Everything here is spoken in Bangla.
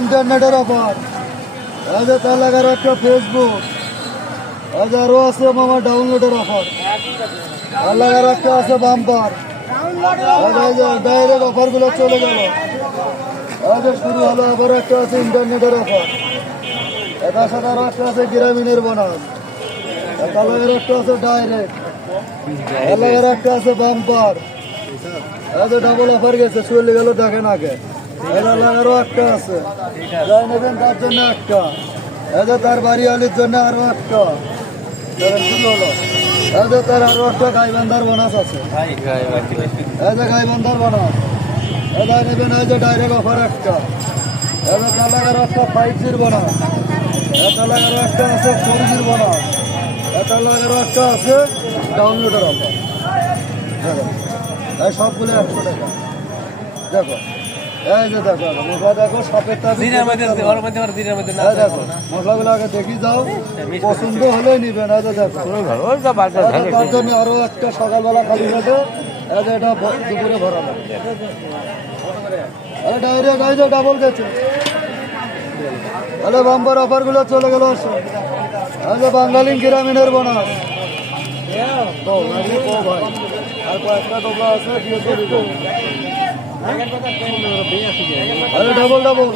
ইন্টারনেটের অফার, তার লাগার একটা ফেসবুক, আরো আছে মামা ডাউনলোডের অফার, তার লাগার একটা আছে বাম্পার, ডাইরেক্ট অফার গুলো চলে গেল। শুরু হলো, আবার একটা আছে ইন্টারনেটের অফার, এটার সাথে আরো একটা আছে গ্রামীণের বোনাস, তার লাগার একটা আছে ডাইরেক্ট, তার লাগার একটা আছে বাম্পার, ডাবল অফার গেছে, চলে গেল দেখেন আগে। এটা লাগারও একটা আছে, যাই নেবেন তার জন্য একটা, তার বাড়ি আলির জন্য আরো একটা, শুরু হলো। তার আরো একটা গাইবান্ধার বোনাস আছে, গাইবান্ধার বোনাস, এটা নেবেন ডাইরেক্ট অফার একটা, তার লাগার একটা 5G'র বোনাস, এটা লাগারও একটা আছে 4G'র বোনাস, এটা লাগারও একটা আছে ডাউনলোডের অফার। দেখো এই সবগুলো 100 টাকা। দেখো এই যে দেখো মশলা, দেখো সপের দেখো মশলাগুলো আগে দেখি যাও, পছন্দ হলেই নিবেন। তার জন্য আরো একটা সকালবেলা খালি থাকে, এটা দুপুরে ভরা থাকে, ডাইরেক্ট ডাবল গেছে। তাহলে বাম্পার অফার গুলো চলে গেল। বাঙালি গ্রামীণের বোনাস, ভাই আর কয়েকটা টোপলা আছে, দিয়ে করে দেবো। Double double